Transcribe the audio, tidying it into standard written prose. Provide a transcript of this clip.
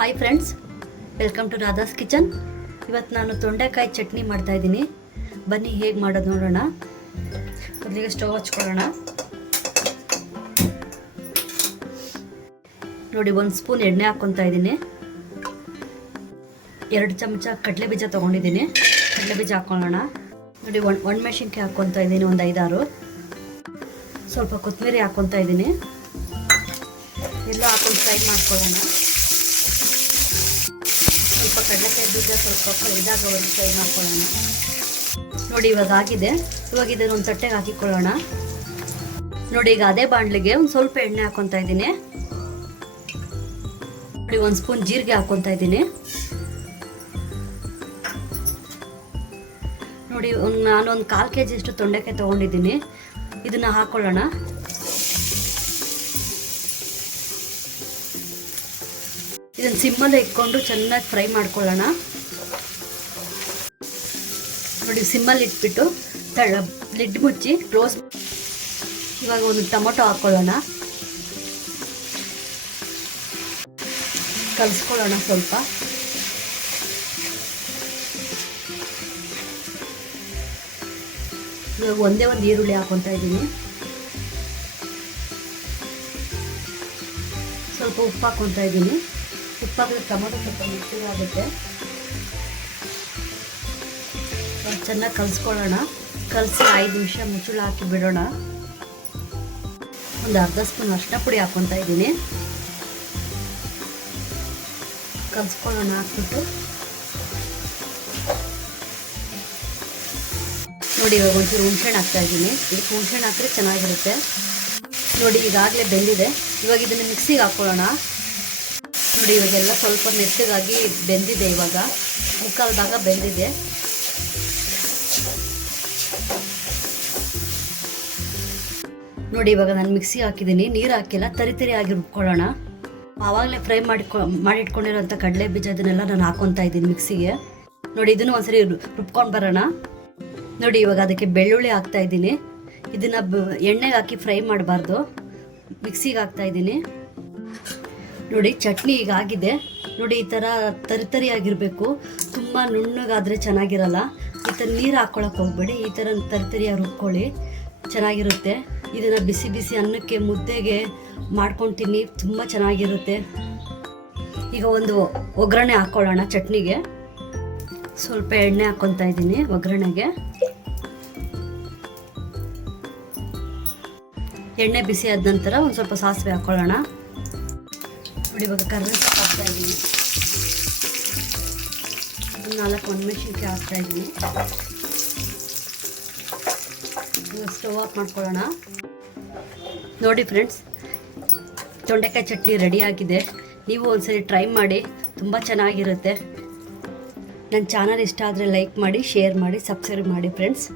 Hi friends, welcome to Radha's kitchen. ಇವತ್ತು ನಾನು ತೊಂಡೆಕಾಯಿ ಚಟ್ನಿ ಮಾಡ್ತಾಯಿದ್ದೀನಿ. ಬನ್ನಿ ಹೇಗೆ ಮಾಡೋದು ನೋಡೋಣ. ಮೊದಲಿಗೆ ಸ್ಟವ್ ಹಚ್ಕೊಳ್ಳೋಣ. ನೋಡಿ, 1 ಸ್ಪೂನ್ ಎಣ್ಣೆ ಹಾಕ್ಕೊತಾ ಇದ್ದೀನಿ. 2 ಚಮಚ ಕಡಲೆ ಬೀಜ ತೊಗೊಂಡಿದ್ದೀನಿ. ಕಡಲೆ ಬೀಜ ಹಾಕ್ಕೊಳ್ಳೋಣ. ನೋಡಿ, ಒಣಮೆಣಸಿನ್ಕಾಯಿ ಹಾಕ್ಕೊತಾ ಇದ್ದೀನಿ, ಒಂದು 5-6. ಸ್ವಲ್ಪ ಕೊತ್ತಂಬರಿ ಹಾಕ್ಕೊತಾ ಇದ್ದೀನಿ. ಎಲ್ಲ ಹಾಕೊಂಡು ಫ್ರೈ ಮಾಡ್ಕೊಳ್ಳೋಣ. ಸ್ವಲ್ಪ ಕಡಲೆಕಾಯಿ ಬೀಜ ಸ್ವಲ್ಪ ಇದಾಗವರೆಗೂ ಫ್ರೈ ಮಾಡ್ಕೊಳ್ಳೋಣ. ನೋಡಿ, ಇವಾಗ ಆಗಿದೆ. ಇವಾಗ ಇದನ್ನು ಒಂದು ತಟ್ಟೆಗೆ ಹಾಕಿಕೊಳ್ಳೋಣ. ನೋಡಿ, ಈಗ ಅದೇ ಬಾಣಲಿಗೆ ಒಂದು ಸ್ವಲ್ಪ ಎಣ್ಣೆ ಹಾಕ್ಕೊತಾ ಇದ್ದೀನಿ. ನೋಡಿ, 1 ಸ್ಪೂನ್ ಜೀರಿಗೆ ಹಾಕ್ಕೊತಾ ಇದ್ದೀನಿ. ನೋಡಿ, ನಾನೊಂದು 1/4 kg ಅಷ್ಟು ತೊಂಡೆಕಾಯಿ ತೊಗೊಂಡಿದ್ದೀನಿ. ಇದನ್ನು ಹಾಕ್ಕೊಳ್ಳೋಣ. ಇದನ್ನು ಸಿಮ್ಮಲ್ಲಿ ಇಟ್ಕೊಂಡು ಚೆನ್ನಾಗಿ ಫ್ರೈ ಮಾಡ್ಕೊಳ್ಳೋಣ. ನೋಡಿ, ಸಿಮ್ಮಲ್ಲಿ ಇಟ್ಬಿಟ್ಟು ಲಿಡ್ ಮುಚ್ಚಿ ಕ್ಲೋಸ್. ಇವಾಗ ಒಂದು ಟೊಮೊಟೊ ಹಾಕ್ಕೊಳ್ಳೋಣ. ಕಲಿಸ್ಕೊಳ್ಳೋಣ ಸ್ವಲ್ಪ. ಇವಾಗ ಒಂದೇ ಒಂದು ಈರುಳ್ಳಿ ಹಾಕ್ಕೊತಾ ಇದ್ದೀನಿ. ಸ್ವಲ್ಪ ಉಪ್ಪು ಹಾಕ್ಕೊತಾ ಇದ್ದೀನಿ. ಉಪ್ಪಾಕಿದ್ರೆ ಟೊಮೊಟೊ ಸ್ವಲ್ಪ ಮೆತ್ತಗಾಗುತ್ತೆ. ಚೆನ್ನಾಗಿ ಕಲಿಸ್ಕೊಳ್ಳೋಣ. ಕಲಸಿ 5 ನಿಮಿಷ ಮುಚ್ಚಳ ಹಾಕಿ ಬಿಡೋಣ. ಒಂದು ಅರ್ಧ ಸ್ಪೂನ್ ಅರಿಶಿನ ಪುಡಿ ಹಾಕ್ಕೊತಾ ಇದ್ದೀನಿ. ಕಲಿಸ್ಕೊಳ್ಳೋಣ ಹಾಕ್ಬಿಟ್ಟು. ನೋಡಿ, ಇವಾಗ ಒಂಚೂರು ಹುಣಸೆಹಣ್ಣು ಹಾಕ್ತಾ ಇದ್ದೀನಿ. ಇದಕ್ಕೆ ಹುಣಸೆಹಣ್ಣು ಹಾಕಿದ್ರೆ ಚೆನ್ನಾಗಿರುತ್ತೆ. ನೋಡಿ, ಈಗಾಗಲೇ ಬೆಂದಿದೆ. ಇವಾಗ ಇದನ್ನು ಮಿಕ್ಸಿಗೆ ಹಾಕ್ಕೊಳ್ಳೋಣ. ನೋಡಿ, ಇವಾಗೆಲ್ಲ ಸ್ವಲ್ಪ ಮೆತ್ತಗಾಗಿ ಬೆಂದಿದೆ. ಇವಾಗ 3/4 ಭಾಗ ಬೆಂದಿದೆ. ನೋಡಿ, ಇವಾಗ ನಾನು ಮಿಕ್ಸಿಗೆ ಹಾಕಿದ್ದೀನಿ. ನೀರು ಹಾಕಿಲ್ಲ, ತರಿ ಆಗಿ ರುಬ್ಕೊಳ್ಳೋಣ. ಆವಾಗಲೇ ಫ್ರೈ ಮಾಡಿಟ್ಕೊಂಡಿರೋಂಥ ಕಡಲೆ ಬೀಜ ಇದನ್ನೆಲ್ಲ ನಾನು ಹಾಕ್ಕೊತಾ ಇದ್ದೀನಿ ಮಿಕ್ಸಿಗೆ. ನೋಡಿ, ಇದನ್ನು ಒಂದ್ಸರಿ ರುಬ್ಕೊಂಡು ಬರೋಣ. ನೋಡಿ, ಇವಾಗ ಅದಕ್ಕೆ ಬೆಳ್ಳುಳ್ಳಿ ಹಾಕ್ತಾ ಇದ್ದೀನಿ. ಇದನ್ನು ಎಣ್ಣೆಗೆ ಹಾಕಿ ಫ್ರೈ ಮಾಡಬಾರ್ದು, ಮಿಕ್ಸಿಗೆ ಹಾಕ್ತಾ ಇದ್ದೀನಿ. ನೋಡಿ, ಚಟ್ನಿ ಈಗ ಆಗಿದೆ. ನೋಡಿ, ಈ ಥರ ತರಿಯಾಗಿರಬೇಕು. ತುಂಬ ನುಣ್ಣಗಾದರೆ ಚೆನ್ನಾಗಿರಲ್ಲ. ಈ ಥರ ನೀರು ಹಾಕ್ಕೊಳಕ್ಕೆ ಹೋಗ್ಬೇಡಿ. ಈ ಥರ ತರಿಯಾಗಿ ರುಬ್ಕೊಳ್ಳಿ, ಚೆನ್ನಾಗಿರುತ್ತೆ. ಇದನ್ನು ಬಿಸಿ ಬಿಸಿ ಅನ್ನಕ್ಕೆ, ಮುದ್ದೆಗೆ ಮಾಡ್ಕೊಂಡು ತಿನ್ನಿ, ತುಂಬ ಚೆನ್ನಾಗಿರುತ್ತೆ. ಈಗ ಒಂದು ಒಗ್ಗರಣೆ ಹಾಕ್ಕೊಳ್ಳೋಣ. ಚಟ್ನಿಗೆ ಸ್ವಲ್ಪ ಎಣ್ಣೆ ಹಾಕ್ಕೊತಾ ಇದ್ದೀನಿ. ಒಗ್ಗರಣೆಗೆ ಎಣ್ಣೆ ಬಿಸಿ ಆದ ನಂತರ ಒಂದು ಸ್ವಲ್ಪ ಸಾಸಿವೆ ಹಾಕ್ಕೊಳ್ಳೋಣ. ನೋಡಿ, ಇವಾಗ ಕರ್ಬೇವು ಹಾಕ್ತಾ ಇದ್ದೀನಿ. 4 ಒಣಮೆಣಸಿನ್ಕಾಯಿ ಹಾಕ್ತಾ ಇದ್ದೀನಿ. ಸ್ಟವ್ ಆಫ್ ಮಾಡ್ಕೊಳ್ಳೋಣ. ನೋಡಿ ಫ್ರೆಂಡ್ಸ್, ತೊಂಡೆಕಾಯಿ ಚಟ್ನಿ ರೆಡಿ ಆಗಿದೆ. ನೀವು ಒಂದ್ಸರಿ ಟ್ರೈ ಮಾಡಿ, ತುಂಬ ಚೆನ್ನಾಗಿರುತ್ತೆ. ನನ್ನ ಚಾನಲ್ ಇಷ್ಟ ಆದರೆ ಲೈಕ್ ಮಾಡಿ, ಶೇರ್ ಮಾಡಿ, ಸಬ್ಸ್ಕ್ರೈಬ್ ಮಾಡಿ ಫ್ರೆಂಡ್ಸ್.